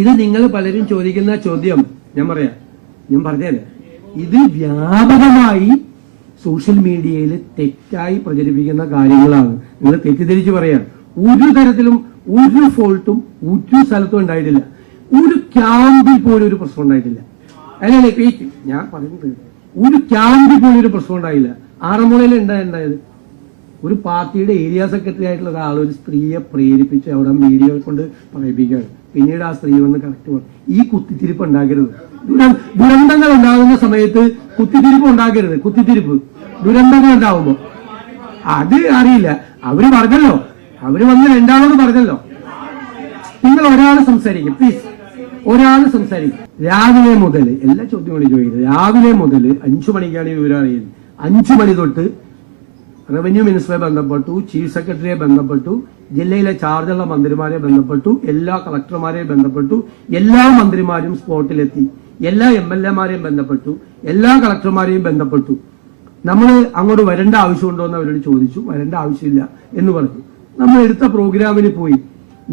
ഇത് നിങ്ങൾ പലരും ചോദിക്കുന്ന ചോദ്യം ഞാൻ പറഞ്ഞല്ലേ, ഇത് വ്യാപകമായി സോഷ്യൽ മീഡിയയിൽ തെറ്റായി പ്രചരിപ്പിക്കുന്ന കാര്യങ്ങളാണ്. നിങ്ങൾ തെറ്റിദ്ധരിച്ച് പറയാം. ഒരു തരത്തിലും ഒരു ഫോൾട്ടും ഒരു സ്ഥലത്തും ഉണ്ടായിട്ടില്ല. ഒരു ക്യാമ്പിൽ പോലും ഒരു പ്രശ്നം ഉണ്ടായിട്ടില്ല. അല്ലേ ഞാൻ പറയുന്നത്, ഒരു ക്യാമ്പിൽ പോലും ഒരു പ്രശ്നം ഉണ്ടായില്ല. ആറന്മുളയിൽ ഉണ്ടായത് ഒരു പാർട്ടിയുടെ ഏരിയ സെക്രട്ടറി ആയിട്ടുള്ള ഒരാൾ ഒരു സ്ത്രീയെ പ്രേരിപ്പിച്ച് അവിടെ വീഡിയോ കൊണ്ട് പറയിപ്പിക്കുകയാണ്. പിന്നീട് ആ സ്ത്രീ വന്ന് കറക്റ്റ് പറഞ്ഞു. ഈ കുത്തിത്തിരിപ്പ് ഉണ്ടാക്കരുത്. ദുരന്തങ്ങൾ ഉണ്ടാകുന്ന സമയത്ത് കുത്തിത്തിരിപ്പ് ഉണ്ടാക്കരുത്. ദുരന്തങ്ങൾ ഉണ്ടാവുമ്പോ അത് അറിയില്ല. അവര് പറഞ്ഞല്ലോ, അവര് വന്ന് രണ്ടാമത് പറഞ്ഞല്ലോ. നിങ്ങൾ ഒരാൾ സംസാരിക്കും, പ്ലീസ്, ഒരാൾ സംസാരിക്കും. രാവിലെ മുതൽ എല്ലാ ചോദ്യങ്ങളും ചോദിക്കുന്നത്. രാവിലെ മുതൽ 5 മണിക്കാണ് ഈ വിവരം അറിയുന്നത്. 5 മണി തൊട്ട് റവന്യൂ മിനിസ്റ്ററെ ബന്ധപ്പെട്ടു, ചീഫ് സെക്രട്ടറിയെ ബന്ധപ്പെട്ടു, ജില്ലയിലെ ചാർജുള്ള മന്ത്രിമാരെ ബന്ധപ്പെട്ടു, എല്ലാ കളക്ടർമാരെ ബന്ധപ്പെട്ടു, എല്ലാ മന്ത്രിമാരും സ്പോട്ടിലെത്തി, എല്ലാ MLA-മാരെയും ബന്ധപ്പെട്ടു, എല്ലാ കളക്ടർമാരെയും ബന്ധപ്പെട്ടു. നമ്മൾ അങ്ങോട്ട് വരേണ്ട ആവശ്യമുണ്ടോ എന്ന് അവരോട് ചോദിച്ചു. വരേണ്ട ആവശ്യമില്ല എന്ന് പറഞ്ഞു. നമ്മൾ എടുത്ത പ്രോഗ്രാമിന് പോയി.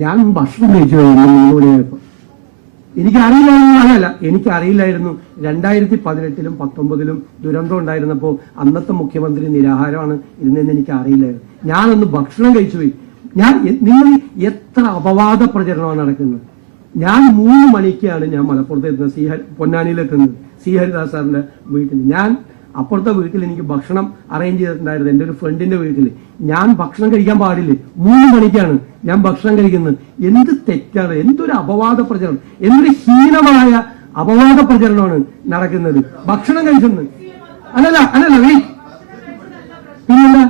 ഞാൻ ഭക്ഷണം കഴിച്ചു കഴിഞ്ഞപ്പോൾ എനിക്കറിയില്ലായിരുന്നു 2018-ലും 2019-ലും ദുരന്തം ഉണ്ടായിരുന്നപ്പോൾ അന്നത്തെ മുഖ്യമന്ത്രി നിരാഹാരമാണ് ഇരുന്നെന്ന് എനിക്ക് അറിയില്ലായിരുന്നു. ഞാനൊന്ന് ഭക്ഷണം കഴിച്ചു പോയി. നിങ്ങൾ എത്ര അപവാദ പ്രചരണമാണ് നടക്കുന്നത്. ഞാൻ 3 മണിക്കാണ് ഞാൻ മലപ്പുറത്ത് എത്തുന്നത്, പൊന്നാനിയിലെത്തുന്നത്, സി ഹരിദാസ് സാറിന്റെ വീട്ടിൽ. ഞാൻ അപ്പുറത്തെ വീട്ടിൽ എനിക്ക് ഭക്ഷണം അറേഞ്ച് ചെയ്തിട്ടുണ്ടായിരുന്നു, എൻ്റെ ഒരു ഫ്രണ്ടിന്റെ വീട്ടിൽ. ഞാൻ ഭക്ഷണം കഴിക്കാൻ പാടില്ലേ? 3 മണിക്കാണ് ഞാൻ ഭക്ഷണം കഴിക്കുന്നത്. എന്ത് തെറ്റാണ്, എന്തൊരു അപവാദ പ്രചരണം, എന്തൊരു ഹീനമായ അപവാദ പ്രചരണമാണ് നടക്കുന്നത്. ഭക്ഷണം കഴിക്കുന്നത് അല്ലല്ല പിന്നെന്താ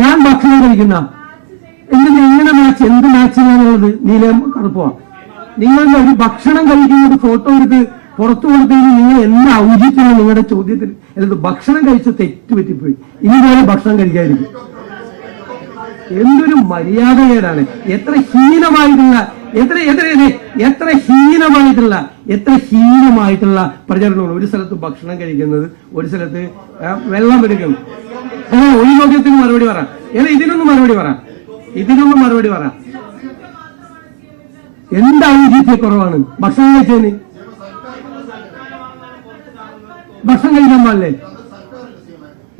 ഞാൻ ഭക്ഷണം കഴിക്കുന്ന എങ്ങനെ മാച്ച്, എന്ത് മാച്ചിങ്ങാണുള്ളത്? നീലം കറുപ്പോ? നിങ്ങളുടെ ഒരു ഭക്ഷണം കഴിക്കുന്നത് ഫോട്ടോ എടുത്ത് പുറത്തു കൊടുത്തതിന് നിങ്ങൾ എന്താ ഔചിത്യാണ് നിങ്ങളുടെ ചോദ്യത്തിൽ? അല്ലത് ഭക്ഷണം കഴിച്ച് തെറ്റുപറ്റിപ്പോയി, ഇനി പോലെ ഭക്ഷണം കഴിക്കാതിരിക്കും. എന്തൊരു മര്യാദകേടാണ്. എത്ര ഹീനമായിട്ടുള്ള പ്രചരണമാണ്. ഒരു സ്ഥലത്ത് ഭക്ഷണം കഴിക്കുന്നത്, ഒരു സ്ഥലത്ത് വെള്ളം എടുക്കുന്നു. ഒരു ചോദ്യത്തിന് മറുപടി പറ. ഇതിനൊന്നും മറുപടി പറ. എന്താ ഔചിത്യക്കുറവാണ് ഭക്ഷണം കഴിച്ചതിന്? ഭക്ഷണം കഴിക്കാൻ പാടില്ലേ?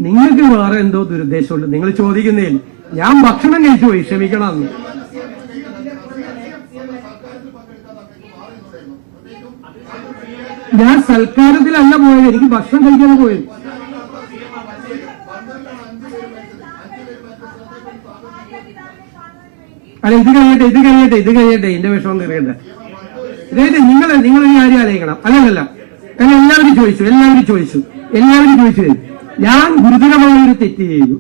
നിങ്ങൾക്ക് വേറെ എന്തോ ദുരുദ്ദേശമുണ്ട്. നിങ്ങൾ ചോദിക്കുന്നതിൽ ഞാൻ ഭക്ഷണം കഴിച്ചു പോയി, ക്ഷമിക്കണം. ഞാൻ സൽക്കാരത്തിലല്ല പോയത്, എനിക്ക് ഭക്ഷണം കഴിക്കാൻ പോയത്. അല്ല, ഇത് കഴിയട്ടെ എന്റെ വിഷമം തീർക്കട്ടെ. നിങ്ങൾ ഈ കാര്യം അറിയിക്കണം. അല്ലല്ല, എല്ലാവരും ചോദിച്ചു. ഞാൻ ഗുരുതരമായൊരു തെറ്റ് ചെയ്തു.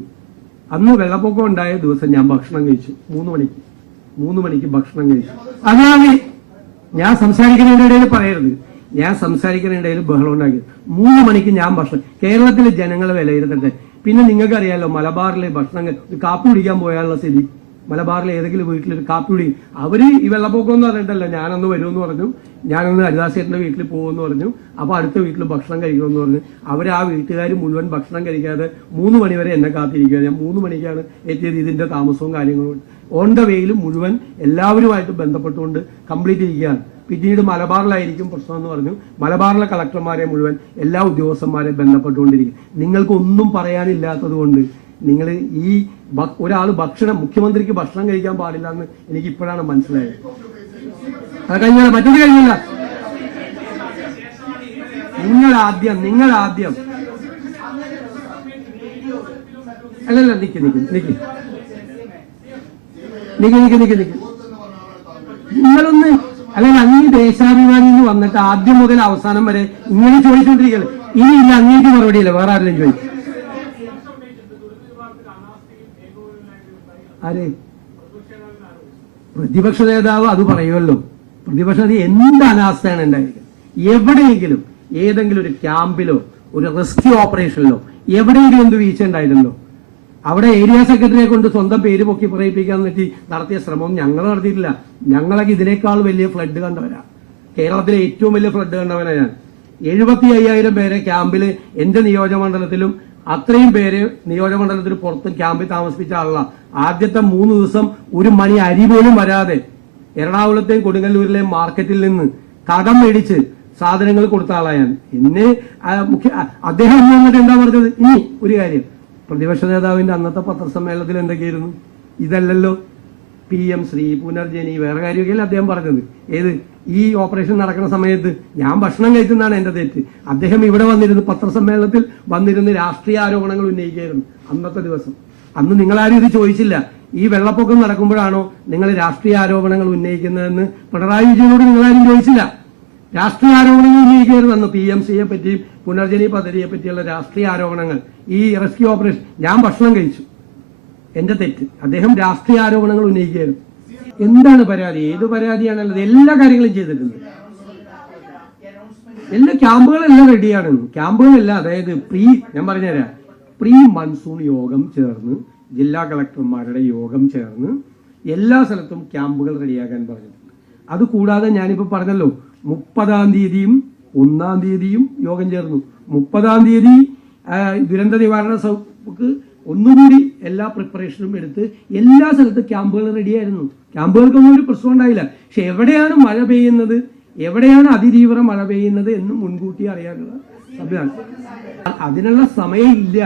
അന്ന് വെള്ളപ്പൊക്കം ഉണ്ടായ ദിവസം ഞാൻ ഭക്ഷണം കഴിച്ചു. 3 മണിക്ക് ഭക്ഷണം കഴിച്ചു. അതാണ് ഞാൻ സംസാരിക്കുന്നതിനിടയിൽ പറയരുത്. ഞാൻ സംസാരിക്കുന്നതിനിടയിൽ ബഹളം ഉണ്ടാക്കി. 3 മണിക്ക് ഞാൻ ഭക്ഷണം. കേരളത്തിലെ ജനങ്ങളെ വിലയിരുത്തട്ടെ. പിന്നെ നിങ്ങൾക്ക് അറിയാലോ, മലബാറിലെ ഭക്ഷണം കാപ്പി കുടിക്കാൻ പോയാലുള്ള സ്ഥിതി. മലബാറിൽ ഏതെങ്കിലും വീട്ടിലൊരു കാപ്പി കുടി, അവര് ഈ വെള്ളപ്പൊക്കം എന്ന് പറഞ്ഞിട്ടല്ല, ഞാനൊന്ന് വരുമെന്ന് പറഞ്ഞു, ഞാനൊന്ന് ഹരിദാസേട്ടന്റെ വീട്ടിൽ പോകുമെന്ന് പറഞ്ഞു. അപ്പൊ അടുത്ത വീട്ടിൽ ഭക്ഷണം കഴിക്കണമെന്ന് പറഞ്ഞു. അവര് ആ വീട്ടുകാർ മുഴുവൻ ഭക്ഷണം കഴിക്കാതെ 3 മണി വരെ എന്നെ കാത്തിരിക്കുക. ഞാൻ 3 മണിക്കാണ് എത്തിയത്. ഇതിന്റെ താമസവും കാര്യങ്ങളും ഓൺ ദ വേയിൽ മുഴുവൻ എല്ലാവരുമായിട്ട് ബന്ധപ്പെട്ടുകൊണ്ട് കംപ്ലീറ്റ് ഇരിക്കുകയാണ്. പിന്നീട് മലബാറിലായിരിക്കും പ്രശ്നം എന്ന് പറഞ്ഞു. മലബാറിലെ കളക്ടർമാരെ മുഴുവൻ എല്ലാ ഉദ്യോഗസ്ഥന്മാരെ ബന്ധപ്പെട്ടുകൊണ്ടിരിക്കും. നിങ്ങൾക്കൊന്നും പറയാനില്ലാത്തത് കൊണ്ട് നിങ്ങൾ ഈ ഒരാൾ മുഖ്യമന്ത്രിക്ക് ഭക്ഷണം കഴിക്കാൻ പാടില്ല എന്ന് എനിക്ക് ഇപ്പോഴാണ് മനസ്സിലായത്. അത് കഴിഞ്ഞാൽ മറ്റൊരു കഴിഞ്ഞില്ല. നിങ്ങൾ ആദ്യം അല്ലല്ല നിക്ക് നിങ്ങളൊന്ന് അല്ലെങ്കിൽ അങ്ങ് ദേശാഭിമാനി എന്ന് വന്നിട്ട് ആദ്യം മുതൽ അവസാനം വരെ ഇങ്ങനെ ചോദിച്ചുകൊണ്ടിരിക്കുകയാണ്. ഇനിയില്ല, അങ്ങേക്ക് മറുപടിയില്ല, വേറെ ആരെങ്കിലും ചോദിക്കും. ആര്? പ്രതിപക്ഷ നേതാവ് അത് പറയുമല്ലോ. പ്രതിപക്ഷ നേതാവ് എന്ത് അനാസ്ഥയാണ് ഉണ്ടായിരിക്കുന്നത്. എവിടെയെങ്കിലും ഏതെങ്കിലും ഒരു ക്യാമ്പിലോ ഒരു റെസ്ക്യൂ ഓപ്പറേഷനിലോ എവിടെയെങ്കിലും എന്ത് വീഴ്ച ഉണ്ടായിരുന്നല്ലോ? അവിടെ ഏരിയ സെക്രട്ടറിയെ കൊണ്ട് സ്വന്തം പേര് പൊക്കി പറയിപ്പിക്കാൻ വേണ്ടി നടത്തിയ ശ്രമം ഞങ്ങൾ നടത്തിയിട്ടില്ല. ഞങ്ങളൊക്കെ ഇതിനേക്കാൾ വലിയ ഫ്ലഡ് കണ്ടവരാ. കേരളത്തിലെ ഏറ്റവും വലിയ ഫ്ലഡ് കണ്ടവനാ ഞാൻ. 75,000 പേരെ ക്യാമ്പിൽ എന്റെ നിയോജകമണ്ഡലത്തിലും അത്രയും പേര് നിയോജകമണ്ഡലത്തിന് പുറത്ത് ക്യാമ്പിൽ താമസിപ്പിച്ച ആളാണ്. ആദ്യത്തെ 3 ദിവസം ഒരു മണി അരി പോലും വരാതെ എറണാകുളത്തെയും കൊടുങ്ങല്ലൂരിലെയും മാർക്കറ്റിൽ നിന്ന് കടം മേടിച്ച് സാധനങ്ങൾ കൊടുത്ത ആളായാണ്. എന്നെ അദ്ദേഹം എന്നിട്ട് എന്താ പറഞ്ഞത്? ഇനി ഒരു കാര്യം, പ്രതിപക്ഷ നേതാവിന്റെ അന്നത്തെ പത്രസമ്മേളനത്തിൽ എന്തൊക്കെയായിരുന്നു? ഇതല്ലല്ലോ PM ശ്രീ പുനർജനി വേറെ കാര്യമൊക്കെയല്ല അദ്ദേഹം പറഞ്ഞത്. ഏത് ഈ ഓപ്പറേഷൻ നടക്കുന്ന സമയത്ത് ഞാൻ ഭക്ഷണം കഴിക്കുന്നതാണ് എന്റെ തെറ്റ്. അദ്ദേഹം ഇവിടെ വന്നിരുന്ന് പത്രസമ്മേളനത്തിൽ വന്നിരുന്ന് രാഷ്ട്രീയ ആരോപണങ്ങൾ ഉന്നയിക്കുകയായിരുന്നു അന്നത്തെ ദിവസം. അന്ന് നിങ്ങളാരും ഇത് ചോദിച്ചില്ല. ഈ വെള്ളപ്പൊക്കം നടക്കുമ്പോഴാണോ നിങ്ങൾ രാഷ്ട്രീയ ആരോപണങ്ങൾ ഉന്നയിക്കുന്നതെന്ന് പിണറായി വിജയനോട് നിങ്ങളാരും ചോദിച്ചില്ല. രാഷ്ട്രീയ ആരോപണങ്ങൾ ഉന്നയിക്കുകയായിരുന്നു അന്ന്. PMCയെ പറ്റിയും പുനർജനി പദ്ധതിയെ പറ്റിയുള്ള രാഷ്ട്രീയ ആരോപണങ്ങൾ. ഈ റെസ്ക്യൂ ഓപ്പറേഷൻ ഞാൻ ഭക്ഷണം കഴിച്ചു, എന്റെ തെറ്റ്. അദ്ദേഹം രാഷ്ട്രീയ ആരോപണങ്ങൾ ഉന്നയിക്കുകയായിരുന്നു. എന്താണ് പരാതി? ഏത് പരാതിയാണുള്ളത്? എല്ലാ കാര്യങ്ങളും ചെയ്തിട്ടുണ്ട്. എല്ലാ ക്യാമ്പുകളെല്ലാം റെഡിയാണ്. ക്യാമ്പുകളെല്ലാം, അതായത് ഞാൻ പറഞ്ഞുതരാം, പ്രീ മൺസൂൺ യോഗം ചേർന്ന് ജില്ലാ കളക്ടർമാരുടെ യോഗം ചേർന്ന് എല്ലാ സ്ഥലത്തും ക്യാമ്പുകൾ റെഡിയാക്കാൻ പറഞ്ഞിട്ടുണ്ട്. അതുകൂടാതെ ഞാനിപ്പോൾ പറഞ്ഞല്ലോ 30-ാം തീയതിയും 1-ാം തീയതിയും യോഗം ചേർന്നു. 30-ാം തീയതി ദുരന്ത നിവാരണ സഭക്ക് ഒന്നുകൂടി എല്ലാ പ്രിപ്പറേഷനും എടുത്ത് എല്ലാ സ്ഥലത്തും ക്യാമ്പുകൾ റെഡിയായിരുന്നു. ക്യാമ്പുകൾക്കൊന്നും ഒരു പ്രശ്നം ഉണ്ടായില്ല. പക്ഷെ എവിടെയാണ് മഴ പെയ്യുന്നത്, എവിടെയാണ് അതിതീവ്ര മഴ പെയ്യുന്നത് എന്ന് മുൻകൂട്ടി അറിയാനുള്ള സമയമാണ്. അതിനുള്ള സമയമില്ല.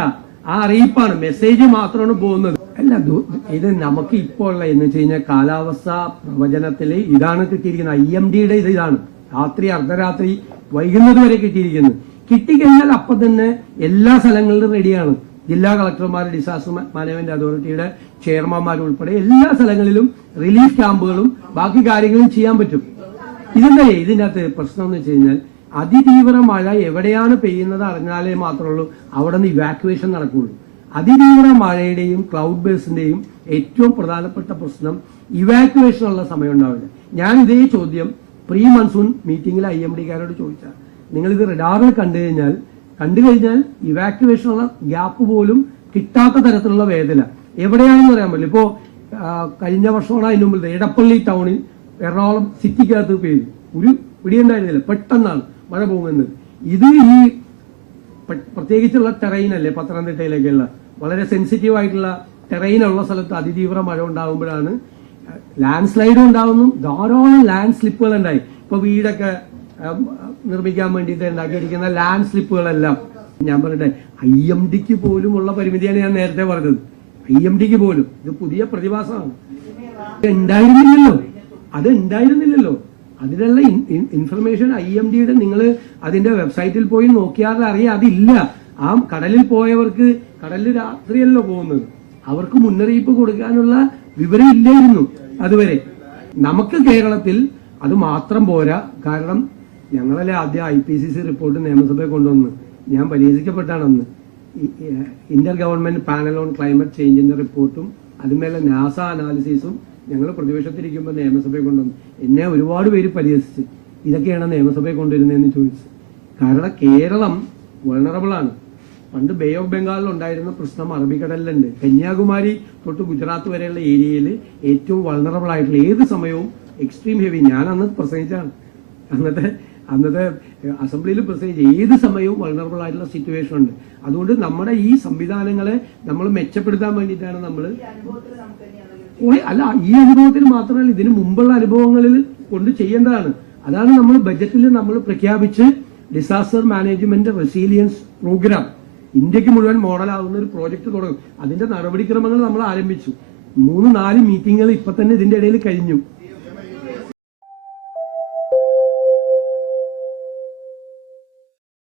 ആ അറിയിപ്പാണ്, മെസ്സേജ് മാത്രമാണ് പോകുന്നത്. അല്ല, ഇത് നമുക്ക് ഇപ്പോൾ ഉള്ള എന്ന് വെച്ച് കഴിഞ്ഞാൽ കാലാവസ്ഥാ പ്രവചനത്തിൽ ഇതാണ് കിട്ടിയിരിക്കുന്നത്. IMDയുടെ ഇതാണ് രാത്രി അർദ്ധരാത്രി വൈകുന്നത് വരെ കിട്ടിയിരിക്കുന്നത്. കിട്ടിക്കഴിഞ്ഞാൽ അപ്പം തന്നെ എല്ലാ സ്ഥലങ്ങളിലും റെഡിയാണ്. ജില്ലാ കളക്ടർമാർ, ഡിസാസ്റ്റർ മാനേജ്മെന്റ് അതോറിറ്റിയുടെ ചെയർമാൻമാർ ഉൾപ്പെടെ എല്ലാ സ്ഥലങ്ങളിലും റിലീഫ് ക്യാമ്പുകളും ബാക്കി കാര്യങ്ങളും ചെയ്യാൻ പറ്റും. ഇതിന്റെ അകത്ത് പ്രശ്നം എന്ന് വെച്ച് കഴിഞ്ഞാൽ അതിതീവ്ര മഴ എവിടെയാണ് പെയ്യുന്നത് അറിഞ്ഞാലേ മാത്രമുള്ളൂ അവിടെ നിന്ന് ഇവാക്യുവേഷൻ നടക്കുകയുള്ളൂ. അതിതീവ്ര മഴയുടെയും ക്ലൗഡ് ബേസിന്റെയും ഏറ്റവും പ്രധാനപ്പെട്ട പ്രശ്നം ഇവാക്യുവേഷൻ ഉള്ള സമയം ഉണ്ടാവില്ല. ഞാൻ ഇതേ ചോദ്യം പ്രീ മൺസൂൺ മീറ്റിംഗിൽ IMDക്കാരോട് ചോദിച്ചാൽ, നിങ്ങളിത് റഡാറിൽ കണ്ടു കഴിഞ്ഞാൽ ഇവാക്യുവേഷനുള്ള ഗ്യാപ്പ് പോലും കിട്ടാത്ത തരത്തിലുള്ള വേദന എവിടെയാണെന്ന് പറയാൻ പറ്റില്ല. ഇപ്പോ കഴിഞ്ഞ വർഷമാണ് അതിന് മുമ്പ് എടപ്പള്ളി ടൗണിൽ എറണാകുളം സിറ്റിക്കകത്ത് പെയ്തു. ഒരു പിടിയുണ്ടായിരുന്നില്ല, പെട്ടെന്നാണ് മഴ പോകുന്നത്. ഇത് ഈ പ്രത്യേകിച്ചുള്ള ടെറൈൻ അല്ലേ, പത്തനംതിട്ടയിലേക്കുള്ള വളരെ സെൻസിറ്റീവ് ആയിട്ടുള്ള ടെറൈനുള്ള സ്ഥലത്ത് അതിതീവ്ര മഴ ഉണ്ടാകുമ്പോഴാണ് ലാൻഡ് സ്ലൈഡും ഉണ്ടാകുന്നു. ധാരാളം ലാൻഡ് സ്ലിപ്പുകൾ ഉണ്ടായി. ഇപ്പൊ വീടൊക്കെ നിർമ്മിക്കാൻ വേണ്ടിയിട്ട് ഉണ്ടാക്കിയിരിക്കുന്ന ലാൻഡ് സ്ലിപ്പുകളെല്ലാം ഞാൻ പറയട്ടെ, IMDക്ക് പോലും ഉള്ള പരിമിതിയാണ് ഞാൻ നേരത്തെ പറഞ്ഞത്. IMDക്ക് പോലും ഇത് പുതിയ പ്രതിഭാസമാണ്. അത് ഉണ്ടായിരുന്നില്ലല്ലോ. അതിനുള്ള ഇൻഫർമേഷൻ IMDയുടെ നിങ്ങൾ അതിന്റെ വെബ്സൈറ്റിൽ പോയി നോക്കിയാൽ അറിയാം. അതില്ല. ആ കടലിൽ പോയവർക്ക്, കടലിൽ രാത്രിയല്ലോ പോകുന്നത്, അവർക്ക് മുന്നറിയിപ്പ് കൊടുക്കാനുള്ള വിവരം ഇല്ലായിരുന്നു അതുവരെ. നമുക്ക് കേരളത്തിൽ അത് മാത്രം പോരാ. കാരണം ഞങ്ങളല്ലേ ആദ്യം IPCC റിപ്പോർട്ട് നിയമസഭയിൽ കൊണ്ടുവന്ന് ഞാൻ പരിഹസിക്കപ്പെട്ടാണെന്ന്. Inter government panel on climate ചേഞ്ചിന്റെ റിപ്പോർട്ടും അതുമേലെ NASA അനാലിസിസും ഞങ്ങൾ പ്രതിപക്ഷത്തിരിക്കുമ്പോൾ നിയമസഭയിൽ കൊണ്ടുവന്നു. എന്നെ ഒരുപാട് പേര് പരിഹസിച്ച് ഇതൊക്കെയാണ് നിയമസഭയിൽ കൊണ്ടുവരുന്നതെന്ന് ചോദിച്ചു. കാരണം കേരളം വൾണറബിളാണ്. പണ്ട് ബേ ഓഫ് ബംഗാളിൽ ഉണ്ടായിരുന്ന പ്രശ്നം അറബിക്കടലിലുണ്ട്. കന്യാകുമാരി തൊട്ട് ഗുജറാത്ത് വരെയുള്ള ഏരിയയിൽ ഏറ്റവും വൾണറബിൾ ആയിട്ടുള്ള ഏത് സമയവും എക്സ്ട്രീം ഹെവി, ഞാൻ അന്ന് പ്രസംഗിച്ചാണ്, അന്നത്തെ അസംബ്ലിയിൽ പ്രസംഗിച്ച ഏത് സമയവും വൾണറബിൾ ആയിട്ടുള്ള സിറ്റുവേഷൻ ഉണ്ട്. അതുകൊണ്ട് നമ്മുടെ ഈ സംവിധാനങ്ങളെ നമ്മൾ മെച്ചപ്പെടുത്താൻ വേണ്ടിയിട്ടാണ് നമ്മൾ അല്ല, ഈ അനുഭവത്തിൽ മാത്രമല്ല ഇതിനു മുമ്പുള്ള അനുഭവങ്ങളിൽ കൊണ്ട് ചെയ്യേണ്ടതാണ്. അതാണ് നമ്മൾ ബജറ്റിൽ നമ്മൾ പ്രഖ്യാപിച്ച് ഡിസാസ്റ്റർ മാനേജ്മെന്റ് റെസീലിയൻസ് പ്രോഗ്രാം ഇന്ത്യക്ക് മുഴുവൻ മോഡലാവുന്ന ഒരു പ്രോജക്ട് തുടങ്ങും. അതിന്റെ നടപടിക്രമങ്ങൾ നമ്മൾ ആരംഭിച്ചു. 3-4 മീറ്റിങ്ങുകൾ ഇപ്പൊ തന്നെ ഇതിന്റെ ഇടയിൽ കഴിഞ്ഞു.